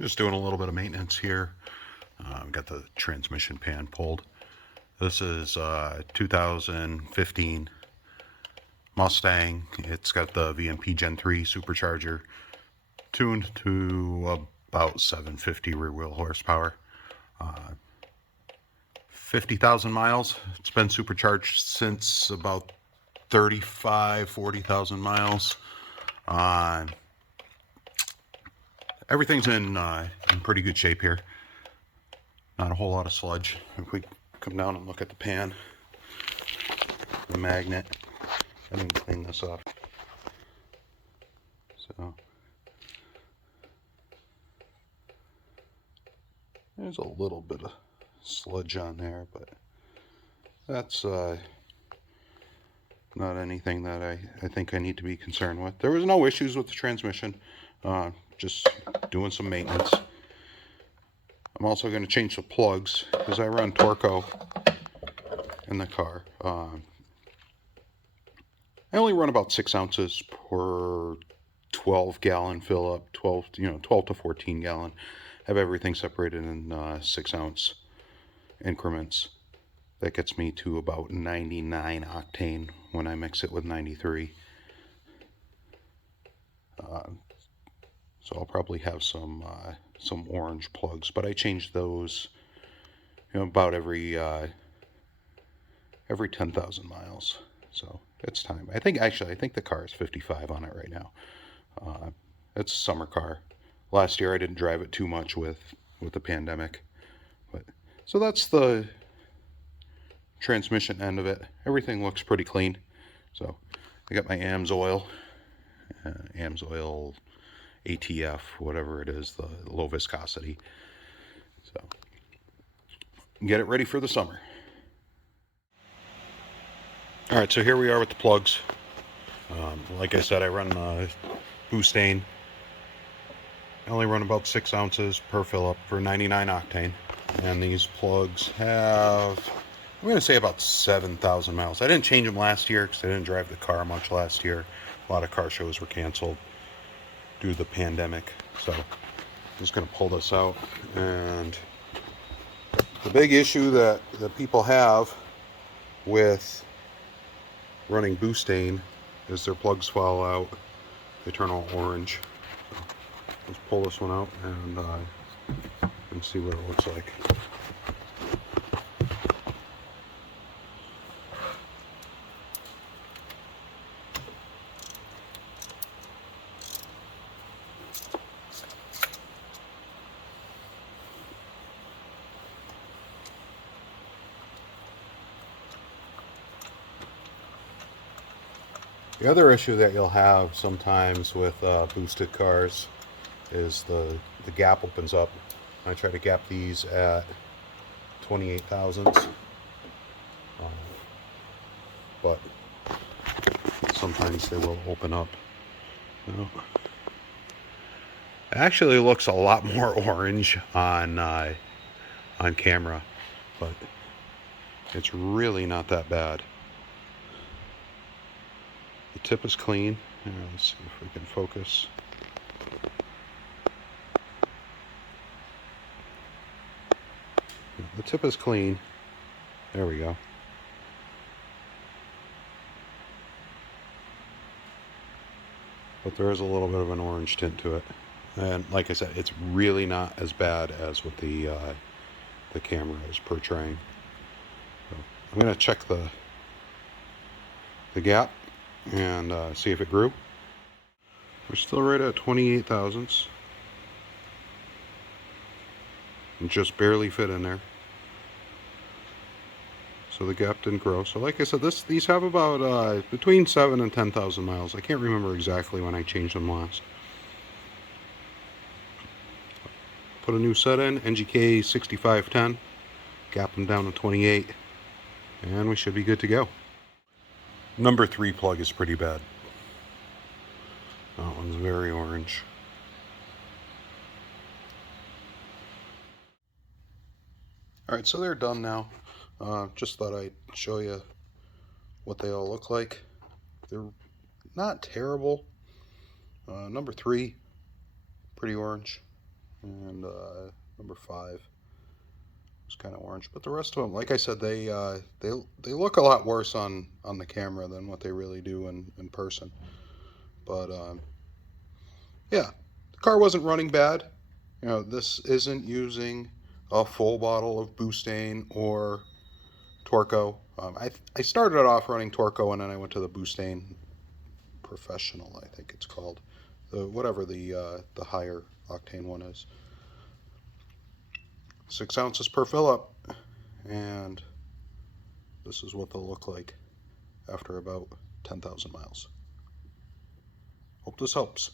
Just doing a little bit of maintenance here. Got the transmission pan pulled. This is 2015 Mustang. It's got the VMP Gen3 supercharger, tuned to about 750 rear wheel horsepower. 50,000 miles. It's been supercharged since about 40,000 miles. Everything's in pretty good shape here. Not a whole lot of sludge. If we come down and look at the pan, the magnet, I didn't clean this off. So there's a little bit of sludge on there, but that's not anything that I think I need to be concerned with. There was no issues with the transmission, just doing some maintenance. I'm also going to change the plugs because I run Torco in the car. I only run about 6 ounces per 12-gallon fill up, 12 to 14 gallon. Have everything separated in 6-ounce increments. That gets me to about 99 octane when I mix it with 93. So I'll probably have some orange plugs, but I change those, about every 10,000 miles. So it's time. I think the car is 55 on it right now. It's a summer car. Last year I didn't drive it too much with the pandemic, but so that's the transmission end of it. Everything looks pretty clean. So I got my AMSOIL ATF, whatever it is, the low viscosity. So get it ready for the summer. All right, so here we are with the plugs. Like I said, I run Boostane. I only run about 6 ounces per fill up for 99 octane. And these plugs have, I'm going to say about 7,000 miles. I didn't change them last year because I didn't drive the car much last year. A lot of car shows were canceled due to the pandemic. So I'm just going to pull this out. And the big issue that people have with running Boostane is their plugs fall out. They turn all orange. So let's pull this one out and see what it looks like. The other issue that you'll have sometimes with boosted cars is the gap opens up. I try to gap these at 28 thousandths, but sometimes they will open up. It actually looks a lot more orange on camera, but it's really not that bad. The tip is clean. Let's see if we can focus. The tip is clean. There we go. But there is a little bit of an orange tint to it. And like I said, it's really not as bad as what the camera is portraying. So I'm going to check the gap and see if it grew. We're still right at 28 thousandths. And just barely fit in there. So the gap didn't grow. So like I said, these have about between 7,000 and 10,000 miles. I can't remember exactly when I changed them last. Put a new set in, NGK 6510. Gap them down to 28. And we should be good to go. Number 3 plug is pretty bad. That one's very orange. Alright, so they're done now. Just thought I'd show you what they all look like. They're not terrible. Number 3, pretty orange. and number 5 was kind of orange. But the rest of them, like I said, they look a lot worse on the camera than what they really do in person. But yeah, the car wasn't running bad. You know, this isn't using a full bottle of Boostane or Torco. I started off running Torco, and then I went to the Boostane Professional, I think it's called, whatever the higher octane one is. 6 ounces per fill up, and this is what they'll look like after about 10,000 miles. Hope this helps.